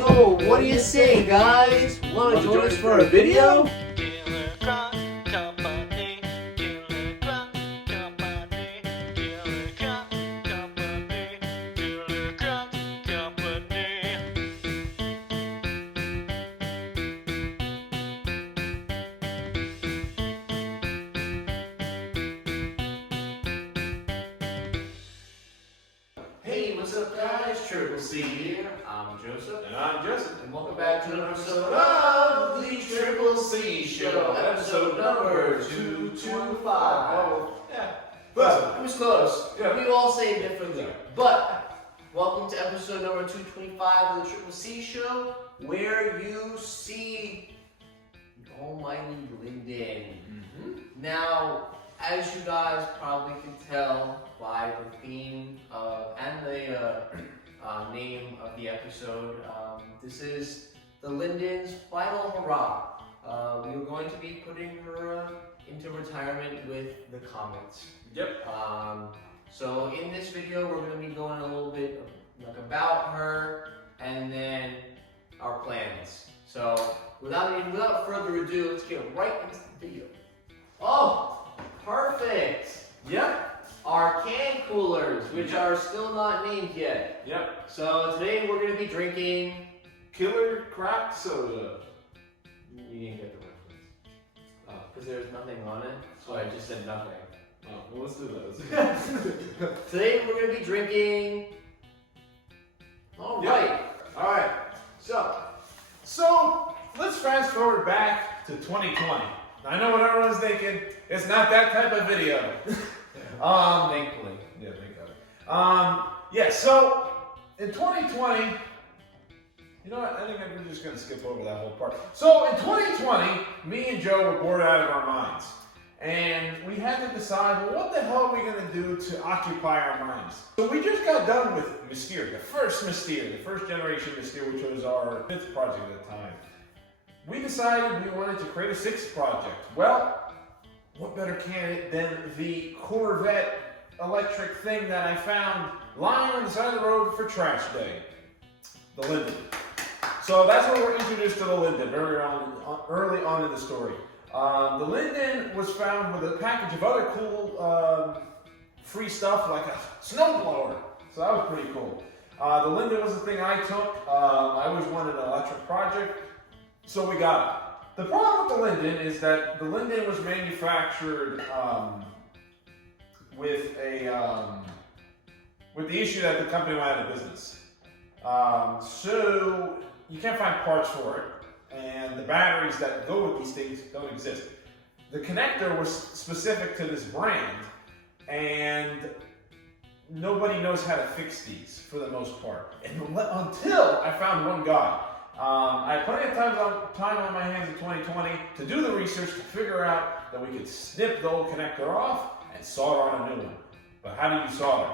So, what do you say, guys? Want to join us for a video? Hey, what's up guys? Triple C here. I'm Joseph. And I'm Joseph. And welcome back to another episode of the Triple C Show. Episode number 225. Oh, yeah. But It was close. Yeah. We all say it differently. But welcome to episode number 225 of the Triple C Show, where you see the almighty Linden. Now, as you guys probably can tell by the theme and the name of the episode, this is the Linden's final hurrah. We are going to be putting her into retirement with the Comets. Yep. So in this video, we're going to be going a little bit about her and then our plans. So without further ado, let's get right into the video. Oh! Perfect! Yep. Our can coolers, which are still not named yet. Yep. So today we're going to be drinking... CillerCrocCustoms soda. You didn't get the reference. Because there's nothing on it, so I just said nothing. Oh, well, let's do that. Today we're going to be drinking... Alright. Alright. So, let's fast forward back to 2020. I know what everyone's thinking. It's not that type of video. Thankfully. Yeah, thank God. Yeah, so in 2020, you know what? I think I'm just going to skip over that whole part. So in 2020, me and Joe were bored out of our minds. And we had to decide, well, what the hell are we going to do to occupy our minds? So we just got done with Mystere, the first generation Mystere, which was our 5th project at the time. We decided we wanted to create a 6th project. Well, what better candidate than the Corvette electric thing that I found lying on the side of the road for trash day, the Linden. So that's where we're introduced to the Linden, early on in the story. The Linden was found with a package of other cool free stuff like a snowblower. So that was pretty cool. The Linden was the thing I took. I always wanted an electric project. So we got it. The problem with the Linden is that the Linden was manufactured with the issue that the company went out of business. So you can't find parts for it, and the batteries that go with these things don't exist. The connector was specific to this brand, and nobody knows how to fix these for the most part. And until I found one guy. I had plenty of time on my hands in 2020 to do the research to figure out that we could snip the old connector off and solder on a new one. But how do you solder?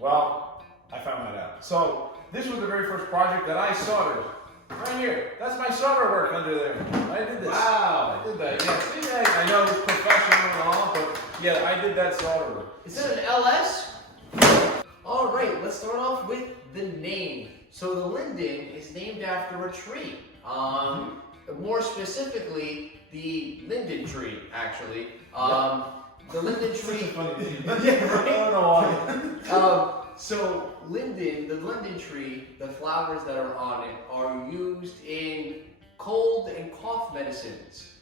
Well, I found that out. So this was the very first project that I soldered. Right here. That's my solder work under there. I did this. Wow. I did that. Yeah. See, I know it's professional and all, but yeah, I did that solder work. Is it an LS? Alright, let's start off with the name. So the Linden is named after a tree. More specifically, the Linden tree, actually. The Linden tree. Such a funny name. Yeah, right? I don't know why. So Linden, the Linden tree, the flowers that are on it are used in cold and cough medicines.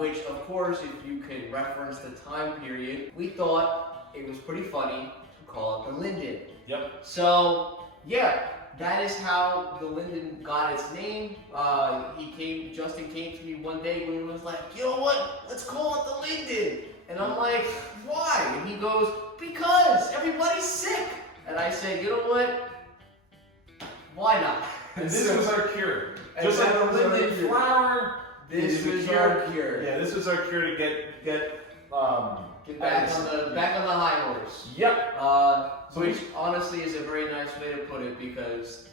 Which, of course, if you can reference the time period, we thought it was pretty funny to call it the Linden. Yep. So, yeah. That is how the Linden got its name. Justin came to me one day when he was like, you know what, let's call it the Linden. And I'm like, why? And he goes, because everybody's sick. And I said, you know what, why not? And this was our cure. And Just like the that was our Linden cure. flower. This was our cure. Yeah, this was our cure to get back on the high horse. Yep. Which honestly is a very nice way to put it, because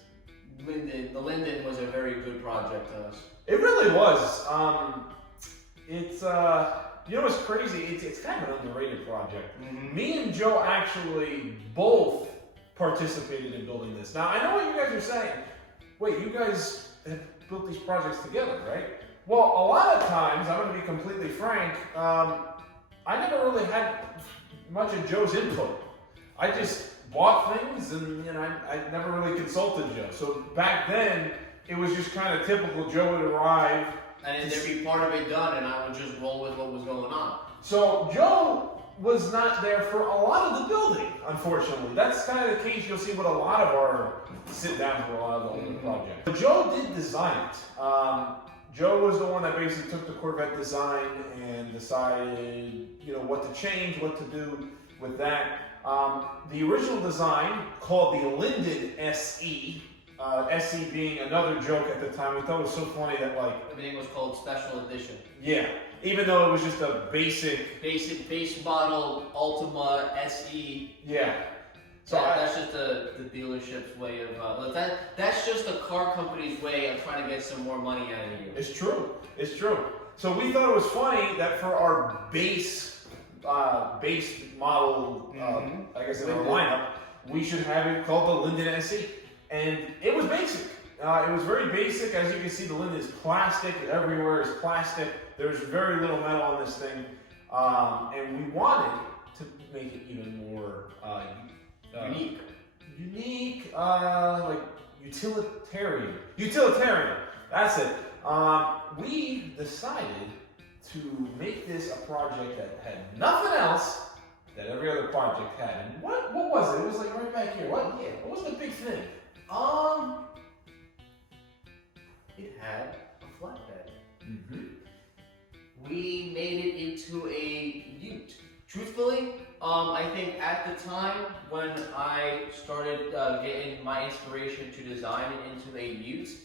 the Linden was a very good project to us. It really was. It's you know what's crazy? It's kind of an underrated project. Mm-hmm. Me and Joe actually both participated in building this. Now I know what you guys are saying. wait, you guys have built these projects together, right? Well, a lot of times, I'm going to be completely frank, I never really had much of Joe's input. I just bought things and I never really consulted Joe. So back then, it was just kind of typical. Joe would arrive. And then there'd be part of it done and I would just roll with what was going on. So Joe was not there for a lot of the building, unfortunately. That's kind of the case you'll see with a lot of our sit-downs for a lot of the older projects. But Joe did design it. Joe was the one that basically took the Corvette design and decided, what to change, what to do with that. The original design, called the Linden SE, SE being another joke at the time. We thought it was so funny that everything was called Special Edition. Yeah, even though it was just a basic base model Ultima SE. Yeah. So that's just the dealership's way of that's just the car company's way of trying to get some more money out of you. It's true. It's true. So we thought it was funny that for our base model, I guess in our lineup, we should have it called the Linden SE, and it was basic. It was very basic. As you can see, the Linden is plastic. Everywhere is plastic. There's very little metal on this thing, and we wanted to make it even more unique, like utilitarian. That's it. We decided to make this a project that had nothing else that every other project had. And what was it? It was like right back here. What was the big thing? It had a flatbed. We made it into a ute. Truthfully, I think at the time when I started getting my inspiration to design it into a ute,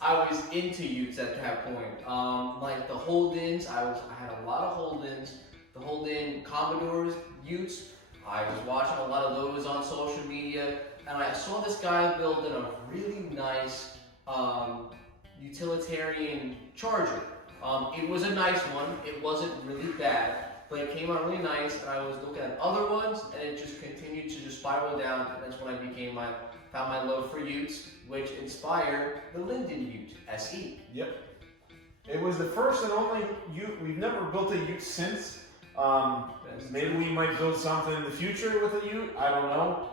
I was into utes at that point. Like the Holdens, I had a lot of Holdens. The Holden Commodores utes. I was watching a lot of those on social media, and I saw this guy building a really nice utilitarian Charger. It was a nice one. It wasn't really bad, but it came out really nice. And I was looking at other ones, and it just continued to just spiral down. And that's when I found my love for utes, which inspired the Linden Ute SE. Yep. It was the first and only ute. We've never built a ute since. Maybe we might build something in the future with a ute. I don't know.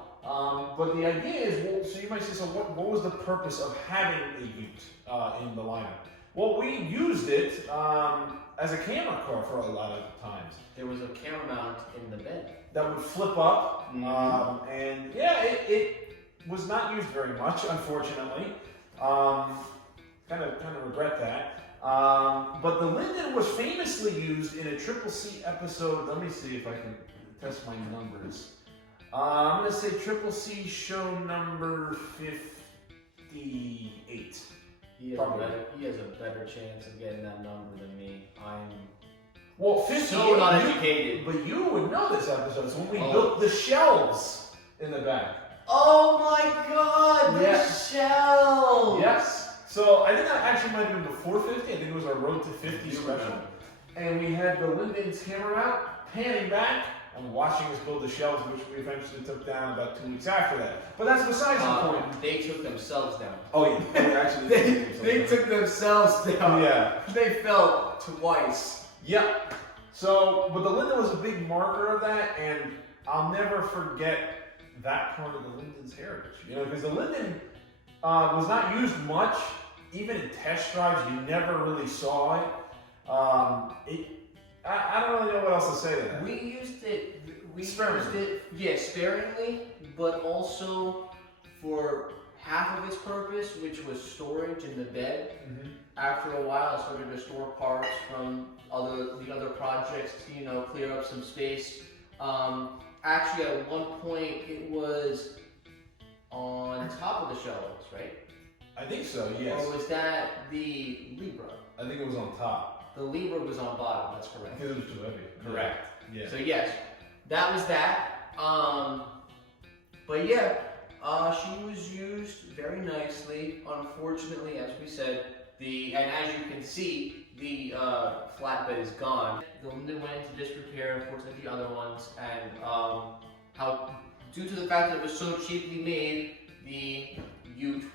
But the idea is, so you might say, so what was the purpose of having a ute in the lineup? Well, we used it as a camera car for a lot of times. There was a camera mount in the bed that would flip up, and yeah, it was not used very much, unfortunately. Kind of regret that. But the Linden was famously used in a CCC episode. Let me see if I can test my numbers. I'm going to say CCC show number 58. He has a better chance of getting that number than me. I'm 58. So not educated. But you would know this episode. It's when we built the shelves in the back. Oh my God, the shelves! Yes. So I think that actually might have been before 50. I think it was our Road to 50 special. And we had the Linden's camera out, panning back, and watching us build the shelves, which we eventually took down about 2 weeks after that. But that's besides the point. They took themselves down. Oh yeah, actually they took themselves down. Yeah. They fell twice. Yep. So, but the Linden was a big marker of that, and I'll never forget that part of the Linden's heritage. Because the Linden was not used much. Even in test drives, you never really saw it. I don't really know what else to say to that. We used it. Sparingly. Sparingly, but also for half of its purpose, which was storage in the bed. After a while, I started to store parts from the other projects to clear up some space. Actually, at one point, it was on top of the shelves, right? I think so, yes. Or was that the Libra? I think it was on top. The Libra was on bottom, that's correct. Because it was too heavy. Correct. Yeah. So yes, that was that. But yeah, she was used very nicely. Unfortunately, as we said, and as you can see, the flatbed is gone. The Linden went into disrepair, unfortunately the other ones, and due to the fact that it was so cheaply made, the ute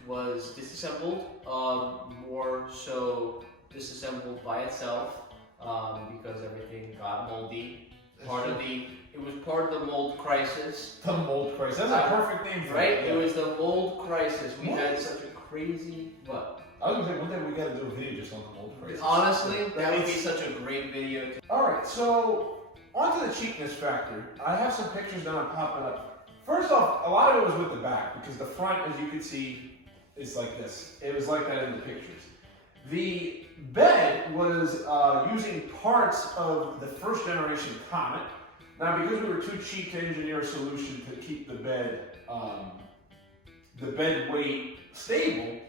was disassembled, more so disassembled by itself because everything got moldy. It was part of the mold crisis. The mold crisis. That's a perfect name for right? it. It was the mold crisis. We had such a crazy what? I was gonna say one day we gotta do a video just on the mold crisis. Honestly, that would be such a great video. Alright, so onto the cheapness factor. I have some pictures that I'm popping up. First off, a lot of it was with the back because the front, as you can see, is like this. It was like that in the pictures. The bed was using parts of the first generation Comet. Now, because we were too cheap to engineer a solution to keep the bed weight stable,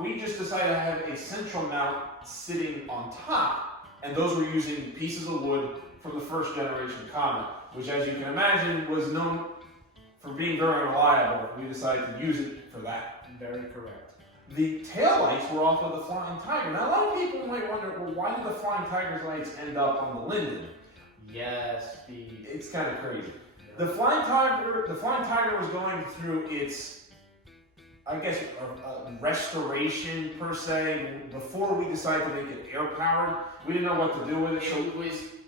we just decided to have a central mount sitting on top, and those were using pieces of wood from the first generation Comet, which, as you can imagine, was known for being very reliable. We decided to use it for that. Very correct. The taillights were off of the Flying Tiger. Now, a lot of people might wonder, well, why did the Flying Tiger's lights end up on the Linden? Yes, it's kind of crazy. The Flying Tiger was going through its, I guess, restoration per se. Before we decided to make it air powered, we didn't know what to do with it. So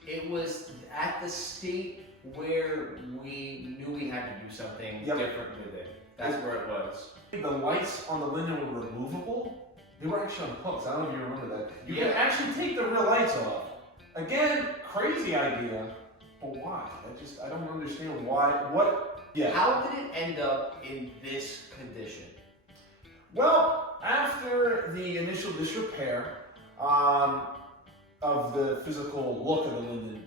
it was at the state where we knew we had to do something different with it. That's where it was. The lights on the Linden were removable. They were actually on hooks. I don't know if you remember that. You can actually take the real lights off. Again, crazy idea, but why? I don't understand why. How did it end up in this condition? Well, after the initial disrepair of the physical look of the Linden,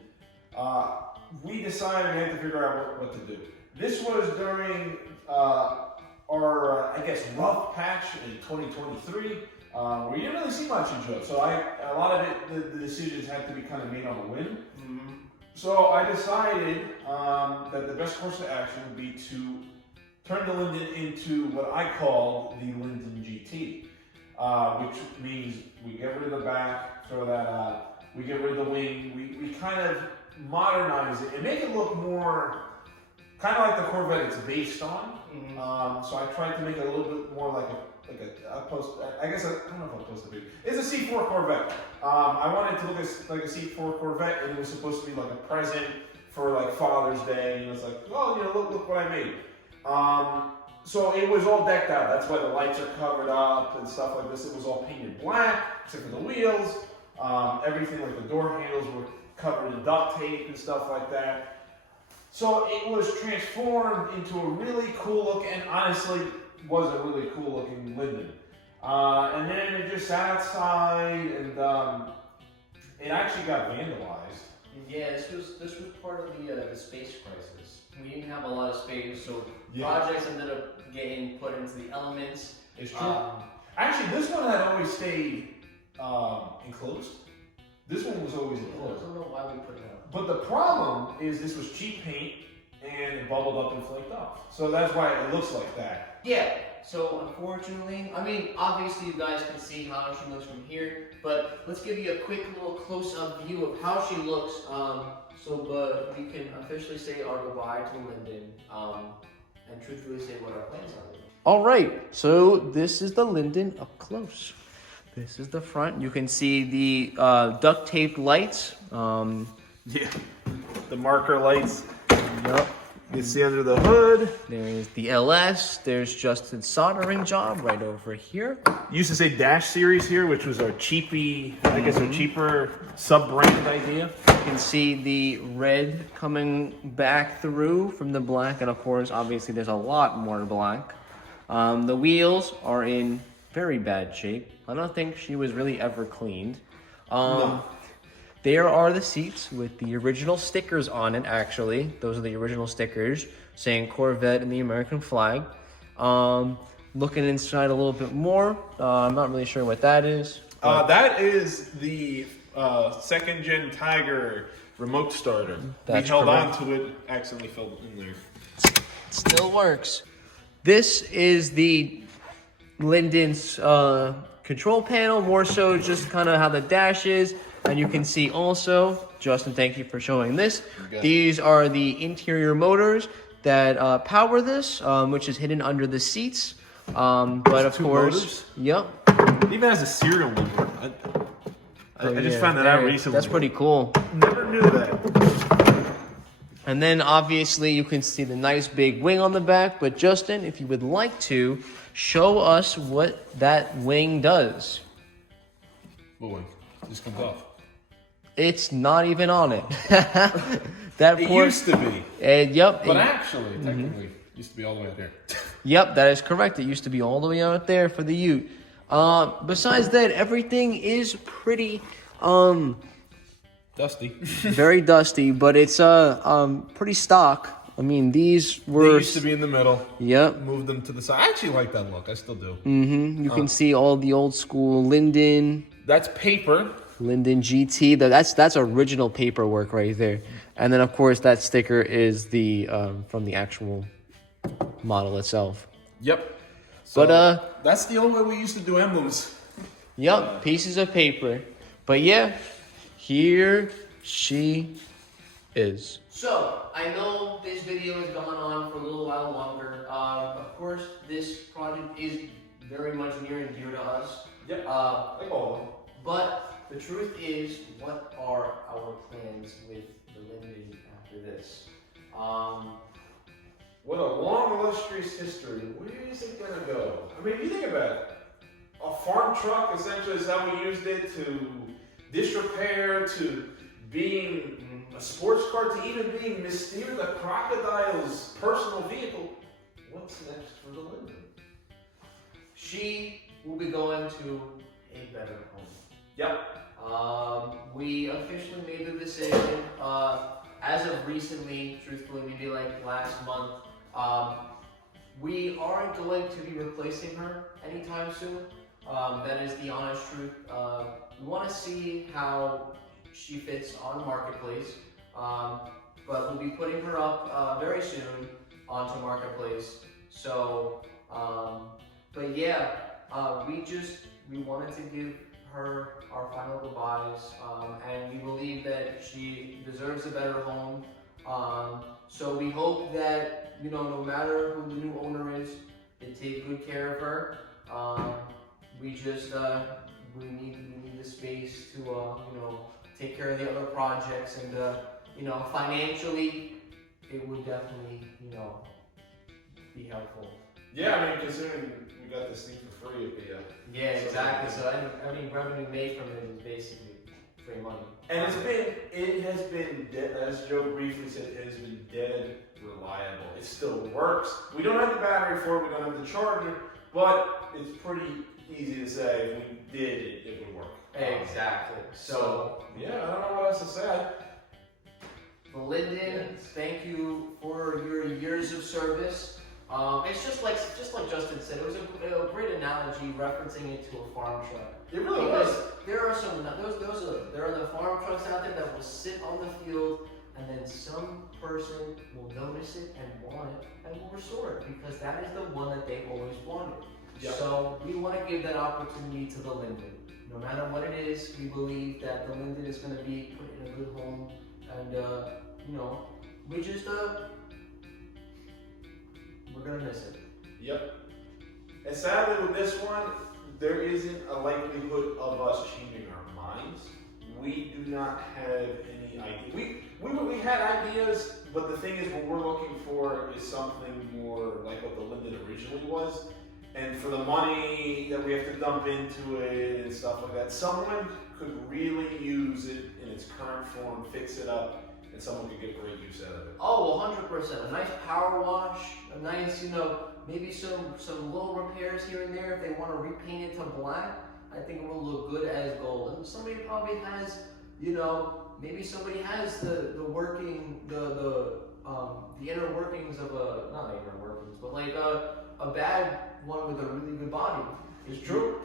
we decided we had to figure out what to do. This was during our, I guess, rough patch in 2023. Where you didn't really see much in Joe, so a lot of it, the decisions had to be kind of made on a whim. Mm-hmm. So I decided that the best course of action would be to turn the Linden into what I call the Linden GT, which means we get rid of the back, throw that out, we get rid of the wing, we kind of modernize it and make it look more kind of like the Corvette it's based on. Mm-hmm. So I tried to make it a little bit more like a I guess I don't know if I'm supposed to be. It's a C4 Corvette. I wanted it to look like a C4 Corvette, and it was supposed to be like a present for like Father's Day. And it's like, oh, look what I made. So it was all decked out. That's why the lights are covered up and stuff like this. It was all painted black, except for the wheels. Everything like the door handles were covered in duct tape and stuff like that. So it was transformed into a really cool look, and honestly, was a really cool looking Linden. And then it just sat outside, and it actually got vandalized. Yeah, this was part of the space crisis. We didn't have a lot of space, so projects ended up getting put into the elements. It's true. Actually, this one had always stayed enclosed. This one was always enclosed. I don't know why we put it out. But the problem is this was cheap paint, and it bubbled up and flaked off. So that's why it looks like that. Yeah, so unfortunately, I mean, obviously you guys can see how she looks from here, but let's give you a quick little close-up view of how she looks, but we can officially say our goodbye to Linden, and truthfully say what our plans are. Alright, so this is the Linden up close. This is the front. You can see the duct tape lights. Yeah, the marker lights. Yep. You can see under the hood. There's the LS. There's Justin's soldering job right over here. Used to say Dash Series here, which was our cheapy, I guess, our cheaper sub-brand idea. You can see the red coming back through from the black, and of course, obviously, there's a lot more black. The wheels are in very bad shape. I don't think she was really ever cleaned. No. There are the seats with the original stickers on it, actually. Those are the original stickers saying Corvette and the American flag. Looking inside a little bit more, I'm not really sure what that is. That is the second gen Tiger remote starter. That's we held correct. on to it, accidentally fell in there. It still works. This is the Linden's control panel, more so just kind of how the dash is. And you can see also, Justin, thank you for showing this. These are the interior motors that power this, which is hidden under the seats. But of Two course, motors? yep. It even has a serial number. I just found that out recently. That's pretty cool. Never knew that. And then obviously you can see the nice big wing on the back. But Justin, if you would like to, show us what that wing does. What wing? Just comes off. It's not even on it. It used to be. Yep. But actually, technically, it used to be all the way out there. Yep, that is correct. It used to be all the way out there for the Ute. Besides that, everything is pretty Dusty. very dusty, but it's pretty stock. I mean, these were They used to be in the middle. Yep. Moved them to the side. I actually like that look. I still do. You can see all the old school Linden. That's paper. Linden GT. That's original paperwork right there. And then of course that sticker is the from the actual model itself. Yep. So But that's the old way we used to do emblems. Yep, pieces of paper. But yeah, here she is. So, I know this video has gone on for a little while longer. Of course, this project is very much near and dear to us. Yep. Like all of them. But the truth is, what are our plans with the Linden after this? What a long, illustrious history. Where is it going to go? I mean, if you think about it, a farm truck essentially is how we used it, to dish repair, to being a sports car, to even being Mystere the Crocodile's personal vehicle. What's next for the Linden? She will be going to a better home. Yep. We officially made the decision, as of recently, truthfully, maybe like last month, we aren't going to be replacing her anytime soon. That is the honest truth. We want to see how she fits on Marketplace, but we'll be putting her up very soon onto Marketplace. So, but yeah, we wanted to give her our final goodbyes, and we believe that she deserves a better home. So we hope that, you know, no matter who the new owner is, they take good care of her. We just we need the space to you know, take care of the other projects, and you know, financially it would definitely, you know, be helpful. Yeah, I mean, considering we got this thing for free, it'd be yeah, exactly. So I mean, revenue made from it is basically free money. And it has been dead, as Joe briefly said, it has been dead reliable. It still works. We don't have the battery for it, we don't have the charger, but it's pretty easy to say if we did it would work. Exactly. So yeah, I don't know what else to say. Linden, thank you for your years of service. It's just like Justin said, it was a great analogy referencing it to a farm truck. It really was. There are there are the farm trucks out there that will sit on the field, and then some person will notice it and want it and will restore it, because that is the one that they always wanted. Yep. So we want to give that opportunity to the Linden. No matter what it is, we believe that the Linden is going to be put in a good home, and you know, we just we're gonna miss it. Yep. And sadly with this one, there isn't a likelihood of us changing our minds. We do not have any idea. We had ideas, but the thing is, what we're looking for is something more like what the Linden originally was. And for the money that we have to dump into it and stuff like that, someone could really use it in its current form, fix it up, and someone could get great use out of it. Oh, 100%. A nice power wash, a nice, you know, maybe some little repairs here and there. If they want to repaint it to black, I think it will look good as gold. And somebody probably has, you know, maybe somebody has the inner workings of a, not inner workings, but like a bad one with a really good body. It's true.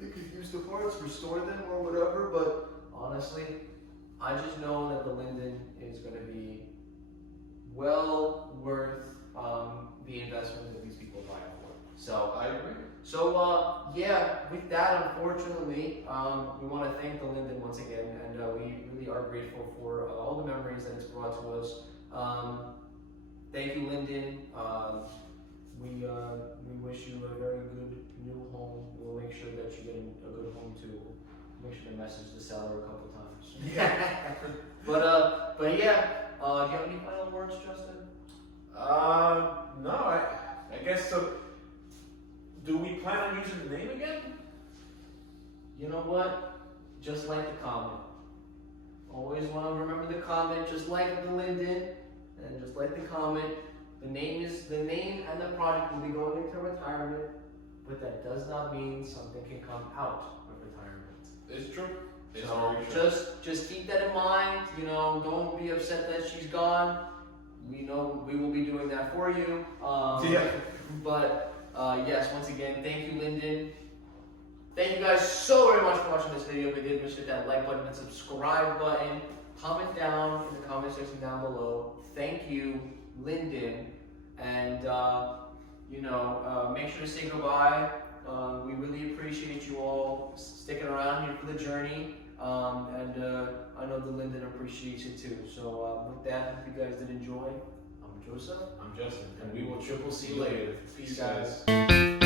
They could use the parts, restore them or whatever, but honestly, I just know that the Linden is going to be well worth the investment that these people buy it for. So I agree. So yeah, with that, unfortunately, we want to thank the Linden once again, and we really are grateful for all the memories that it's brought to us. Thank you, Linden. we wish you a very good new home. We'll make sure that you get a good home too. Make sure to message the seller a couple times. Yeah. But yeah. Do you have any final words, Justin? No, I guess so. Do we plan on using the name again? You know what? Just like the comment. Always want to remember the comment, just like the Linden, and just like the comment. The name and the project will be going into retirement, but that does not mean something can come out of retirement. It's true. It's So very true. just keep that in mind. You know, don't be upset that she's gone. We know we will be doing that for you. Yeah. But yes, once again, thank you, Linden. Thank you guys so very much for watching this video. If you did, hit that like button and subscribe button. Comment down in the comment section down below. Thank you, Linden, and make sure to say goodbye. We really appreciate you all sticking around here for the journey, and I know the Linden appreciates it too. So with that, if you guys did enjoy, I'm Joseph. I'm Justin, and we will triple see you later. Peace, guys.